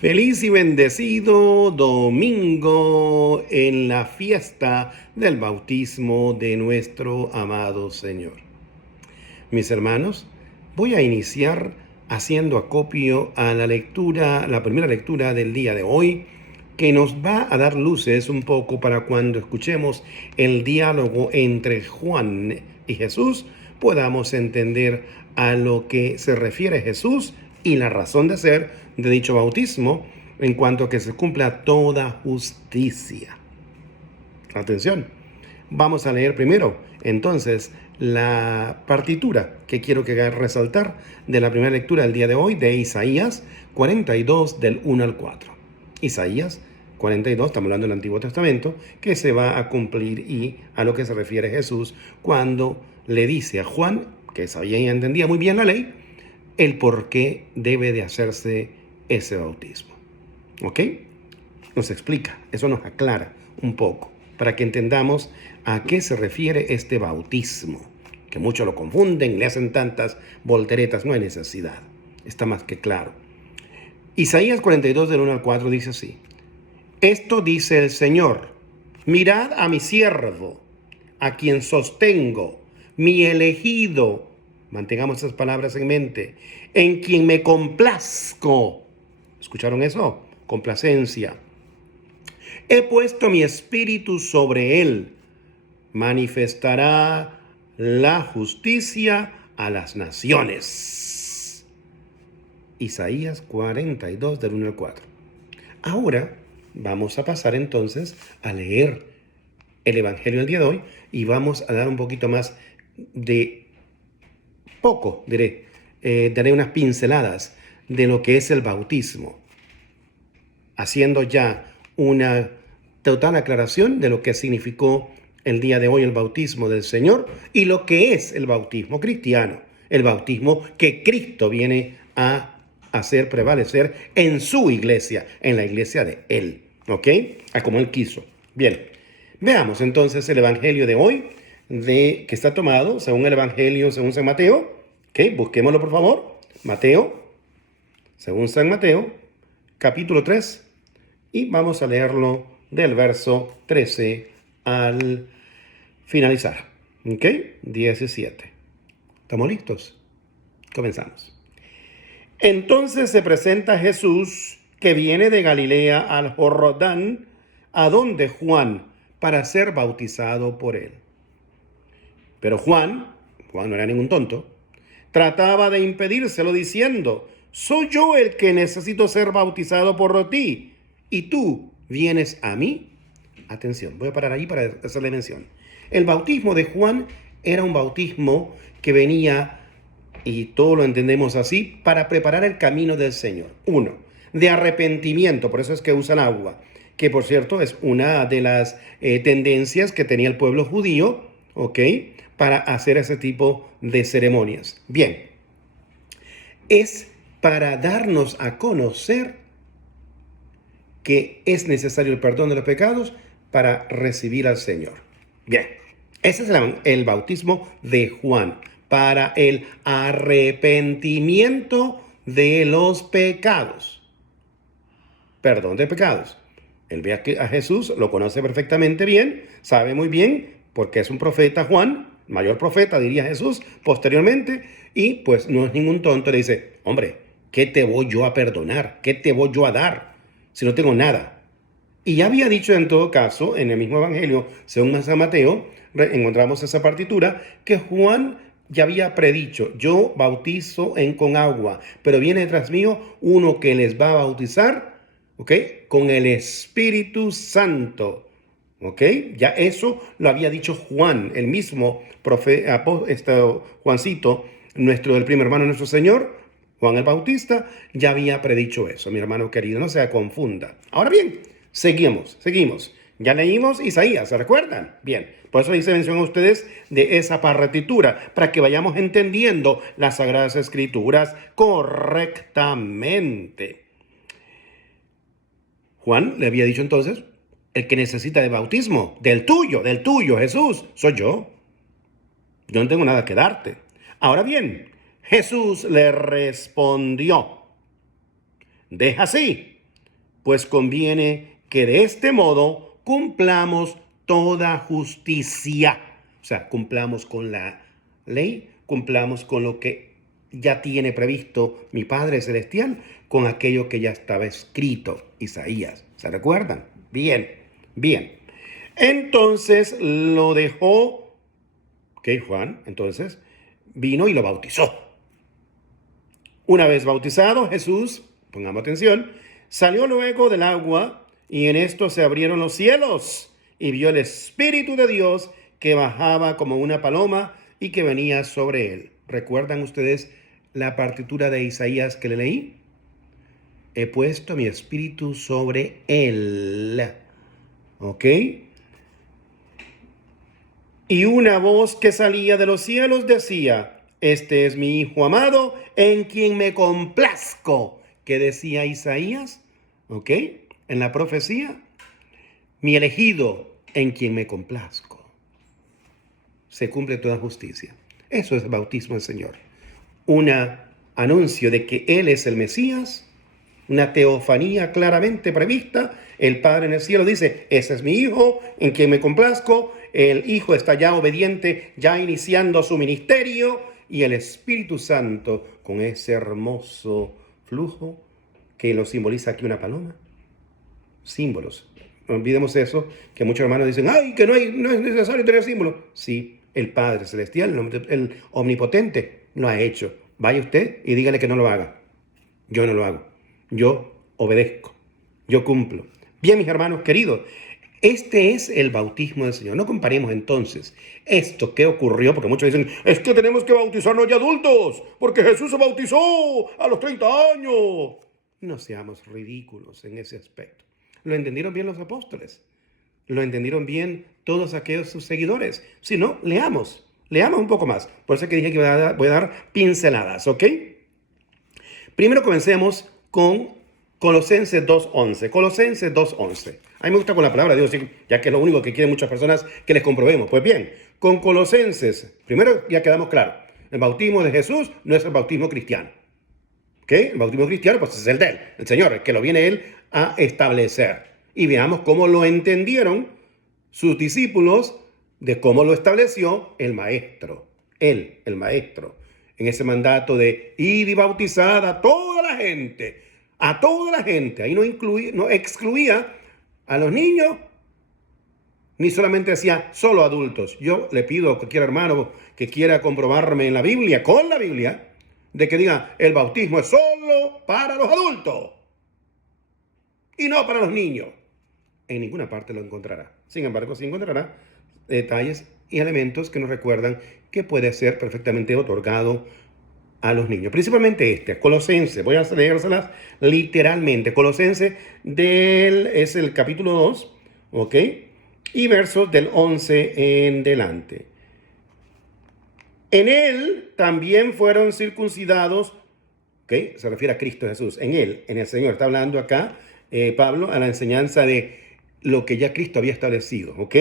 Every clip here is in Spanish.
Feliz y bendecido domingo en la fiesta del bautismo de nuestro amado Señor. Mis hermanos, voy a iniciar haciendo acopio a la primera lectura del día de hoy, que nos va a dar luces un poco para cuando escuchemos el diálogo entre Juan y Jesús, podamos entender a lo que se refiere Jesús y la razón de ser de dicho bautismo en cuanto a que se cumpla toda justicia. Atención, vamos a leer primero entonces la partitura que quiero resaltar de la primera lectura del día de hoy de Isaías 42 del 1 al 4. Isaías 42, estamos hablando del Antiguo Testamento, que se va a cumplir y a lo que se refiere Jesús cuando le dice a Juan, que sabía y entendía muy bien la ley, el por qué debe de hacerse ese bautismo. ¿Ok? Nos explica, eso nos aclara un poco, para que entendamos a qué se refiere este bautismo, que muchos lo confunden, le hacen tantas volteretas, no hay necesidad, está más que claro. Isaías 42 del 1 al 4 dice así: Esto dice el Señor, mirad a mi siervo, a quien sostengo, mi elegido, mantengamos esas palabras en mente, en quien me complazco. ¿Escucharon eso? Complacencia. He puesto mi espíritu sobre él. Manifestará la justicia a las naciones. Isaías 42 del 1 al 4. Ahora vamos a pasar entonces a leer el Evangelio del día de hoy y vamos a dar un poquito más de daré unas pinceladas de lo que es el bautismo, haciendo ya una total aclaración de lo que significó el día de hoy el bautismo del Señor y lo que es el bautismo cristiano, el bautismo que Cristo viene a hacer prevalecer en su iglesia, en la iglesia de Él, ¿ok? A como Él quiso. Bien, veamos entonces el Evangelio de hoy, que está tomado según el Evangelio, según San Mateo, ¿ok? Busquémoslo por favor. Mateo, según San Mateo, capítulo 3, y vamos a leerlo del verso 13 al finalizar. ¿Ok? 17. ¿Estamos listos? Comenzamos. Entonces se presenta Jesús, que viene de Galilea al Jordán, a donde Juan, para ser bautizado por él. Pero Juan no era ningún tonto, trataba de impedírselo diciendo: soy yo el que necesito ser bautizado por ti, y tú vienes a mí. Atención, voy a parar ahí para hacerle mención. El bautismo de Juan era un bautismo que venía, y todo lo entendemos así, para preparar el camino del Señor. Uno, de arrepentimiento, por eso es que usan agua, que por cierto es una de las tendencias que tenía el pueblo judío, ¿ok?, para hacer ese tipo de ceremonias. Bien, es para darnos a conocer que es necesario el perdón de los pecados para recibir al Señor. Bien, ese es el bautismo de Juan, para el arrepentimiento de los pecados. Perdón de pecados. Él ve a Jesús, lo conoce perfectamente bien, sabe muy bien, porque es un profeta Juan, mayor profeta, diría Jesús, posteriormente, y pues no es ningún tonto, le dice: hombre, ¿qué te voy yo a perdonar? ¿Qué te voy yo a dar si no tengo nada? Y ya había dicho en todo caso, en el mismo Evangelio, según San Mateo, encontramos esa partitura, que Juan ya había predicho: yo bautizo con agua, pero viene tras mío uno que les va a bautizar, ¿ok?, con el Espíritu Santo. ¿Ok? Ya eso lo había dicho Juan, el mismo Juancito, el primer hermano de nuestro Señor, Juan el Bautista, ya había predicho eso, mi hermano querido, no se confunda. Ahora bien, seguimos. Ya leímos Isaías, ¿se recuerdan? Bien, por eso le hice mención a ustedes de esa partitura, para que vayamos entendiendo las Sagradas Escrituras correctamente. Juan le había dicho entonces: el que necesita de bautismo, del tuyo, Jesús, soy yo. Yo no tengo nada que darte. Ahora bien, Jesús le respondió: deja así, pues conviene que de este modo cumplamos toda justicia. O sea, cumplamos con la ley, cumplamos con lo que ya tiene previsto mi Padre Celestial, con aquello que ya estaba escrito, Isaías. ¿Se recuerdan? Bien, bien. Entonces lo dejó, Juan, entonces vino y lo bautizó. Una vez bautizado, Jesús, pongamos atención, salió luego del agua y en esto se abrieron los cielos y vio el Espíritu de Dios que bajaba como una paloma y que venía sobre él. ¿Recuerdan ustedes la partitura de Isaías que le leí? He puesto mi espíritu sobre él. ¿Ok? Y una voz que salía de los cielos decía: este es mi Hijo amado, en quien me complazco. ¿Qué decía Isaías? ¿Ok? En la profecía, mi elegido, en quien me complazco. Se cumple toda justicia. Eso es el bautismo del Señor. Un anuncio de que Él es el Mesías, una teofanía claramente prevista. El Padre en el cielo dice: ese es mi Hijo, en quien me complazco. El Hijo está ya obediente, ya iniciando su ministerio. Y el Espíritu Santo, con ese hermoso flujo que lo simboliza aquí una paloma. Símbolos. No olvidemos eso, que muchos hermanos dicen: ¡ay, que no es necesario tener símbolos! Sí, el Padre Celestial, el Omnipotente, lo ha hecho. Vaya usted y dígale que no lo haga. Yo no lo hago. Yo obedezco. Yo cumplo. Bien, mis hermanos queridos, este es el bautismo del Señor. No comparemos entonces esto que ocurrió, porque muchos dicen: es que tenemos que bautizarnos ya adultos, porque Jesús se bautizó a los 30 años. No seamos ridículos en ese aspecto. Lo entendieron bien los apóstoles. Lo entendieron bien todos aquellos sus seguidores. Si no, leamos un poco más. Por eso es que dije que voy a dar pinceladas, ¿ok? Primero comencemos con Colosenses 2.11. Colosenses 2.11. A mí me gusta con la palabra de Dios, ya que es lo único que quieren muchas personas que les comprobemos. Pues bien, con Colosenses, primero ya quedamos claros. El bautismo de Jesús no es el bautismo cristiano. ¿Ok? El bautismo cristiano pues es el de Él, el Señor, el que lo viene Él a establecer. Y veamos cómo lo entendieron sus discípulos, de cómo lo estableció el Maestro. Él, el Maestro, en ese mandato de ir y bautizar a toda la gente. A toda la gente. Ahí no excluía a los niños, ni solamente decía solo adultos. Yo le pido a cualquier hermano que quiera comprobarme en la Biblia, con la Biblia, de que diga: el bautismo es solo para los adultos y no para los niños. En ninguna parte lo encontrará. Sin embargo, sí encontrará detalles y elementos que nos recuerdan que puede ser perfectamente otorgado a los niños. Principalmente Colosenses. Voy a leérselas literalmente. Colosenses es el capítulo 2, ¿ok? Y versos del 11 en delante. En él también fueron circuncidados, ¿ok? Se refiere a Cristo Jesús. En él, en el Señor. Está hablando acá Pablo a la enseñanza de lo que ya Cristo había establecido, ¿ok?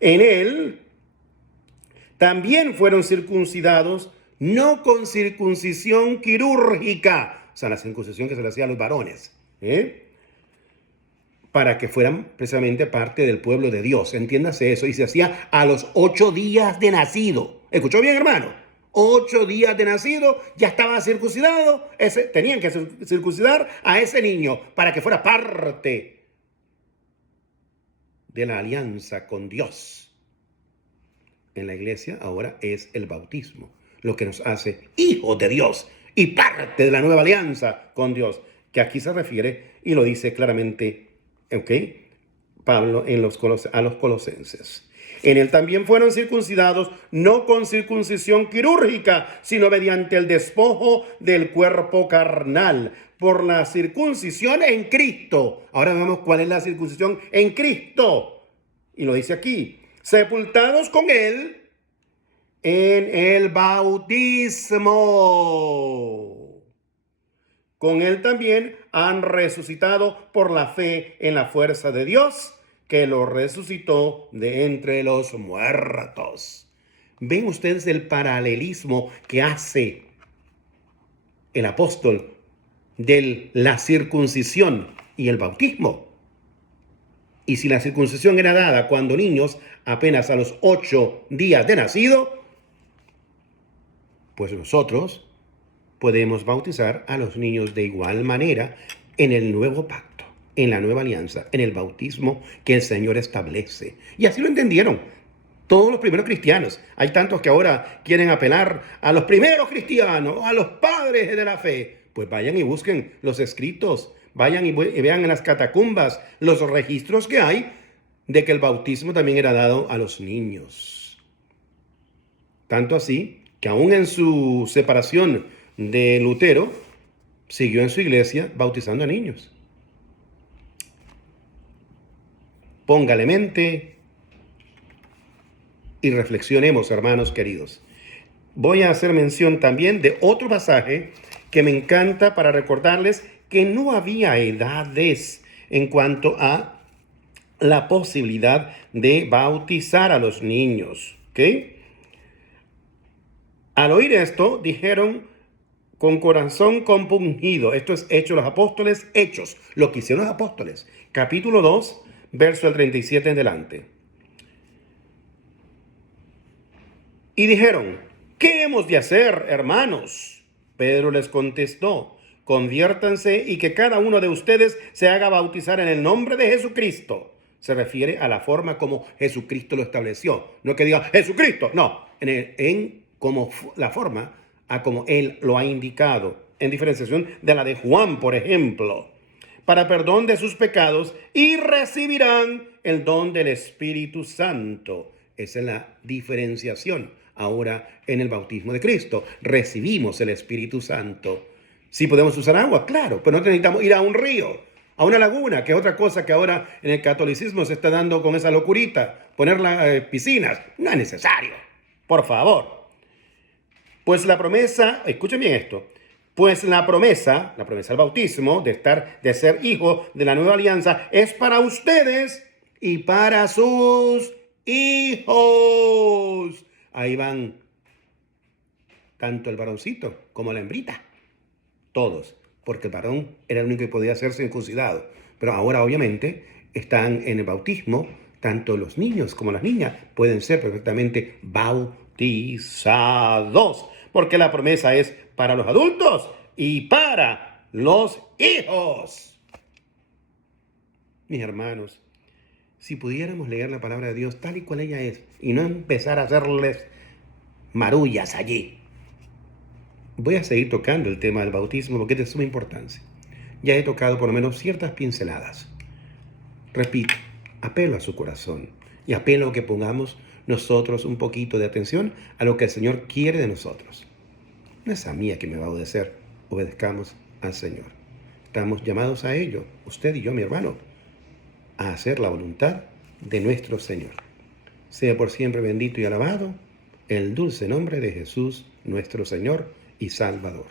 En él también fueron circuncidados, no con circuncisión quirúrgica, o sea, la circuncisión que se le hacía a los varones, para que fueran precisamente parte del pueblo de Dios. Entiéndase eso. Y se hacía a los 8 días de nacido. ¿Escuchó bien, hermano? 8 días de nacido, ya estaba circuncidado. Tenían que circuncidar a ese niño para que fuera parte de la alianza con Dios. En la iglesia ahora es el bautismo lo que nos hace hijos de Dios y parte de la nueva alianza con Dios, que aquí se refiere y lo dice claramente, ¿ok? Pablo a los colosenses. En él también fueron circuncidados, no con circuncisión quirúrgica, sino mediante el despojo del cuerpo carnal, por la circuncisión en Cristo. Ahora vemos cuál es la circuncisión en Cristo. Y lo dice aquí: sepultados con él en el bautismo. Con él también han resucitado por la fe en la fuerza de Dios, que lo resucitó de entre los muertos. ¿Ven ustedes el paralelismo que hace el apóstol de la circuncisión y el bautismo. Y si la circuncisión era dada cuando niños apenas a los 8 días de nacido, pues nosotros podemos bautizar a los niños de igual manera en el nuevo pacto, en la nueva alianza, en el bautismo que el Señor establece. Y así lo entendieron todos los primeros cristianos. Hay tantos que ahora quieren apelar a los primeros cristianos, a los padres de la fe. Pues vayan y busquen los escritos, vayan y vean en las catacumbas los registros que hay de que el bautismo también era dado a los niños. Tanto así que aún en su separación de Lutero, siguió en su iglesia bautizando a niños. Póngale mente y reflexionemos, hermanos queridos. Voy a hacer mención también de otro pasaje que me encanta para recordarles que no había edades en cuanto a la posibilidad de bautizar a los niños. ¿Ok? Al oír esto, dijeron con corazón compungido. Esto es Hechos de los Apóstoles, Hechos, lo que hicieron los apóstoles. Capítulo 2, verso del 37 en adelante. Y dijeron, ¿qué hemos de hacer, hermanos? Pedro les contestó, conviértanse y que cada uno de ustedes se haga bautizar en el nombre de Jesucristo. Se refiere a la forma como Jesucristo lo estableció. No que diga Jesucristo, no, como la forma a como Él lo ha indicado, en diferenciación de la de Juan, por ejemplo, para perdón de sus pecados y recibirán el don del Espíritu Santo. Esa es la diferenciación. Ahora en el bautismo de Cristo recibimos el Espíritu Santo. Sí podemos usar agua, claro, pero no necesitamos ir a un río, a una laguna, que es otra cosa que ahora en el catolicismo se está dando con esa locurita, poner las piscinas. No es necesario, por favor. Pues la promesa, escuchen bien esto, pues la promesa del bautismo, de ser hijo de la nueva alianza, es para ustedes y para sus hijos. Ahí van tanto el varoncito como la hembrita, todos, porque el varón era el único que podía ser circuncidado. Pero ahora obviamente están en el bautismo, tanto los niños como las niñas pueden ser perfectamente bautizados, porque la promesa es para los adultos y para los hijos. Mis hermanos, si pudiéramos leer la palabra de Dios tal y cual ella es y no empezar a hacerles marullas allí. Voy a seguir tocando el tema del bautismo porque es de suma importancia. Ya he tocado por lo menos ciertas pinceladas. Repito, apelo a su corazón y apelo a que pongamos nosotros un poquito de atención a lo que el Señor quiere de nosotros. No es a mí a quien me va a obedecer, obedezcamos al Señor. Estamos llamados a ello, usted y yo, mi hermano, a hacer la voluntad de nuestro Señor. Sea por siempre bendito y alabado el dulce nombre de Jesús, nuestro Señor y Salvador.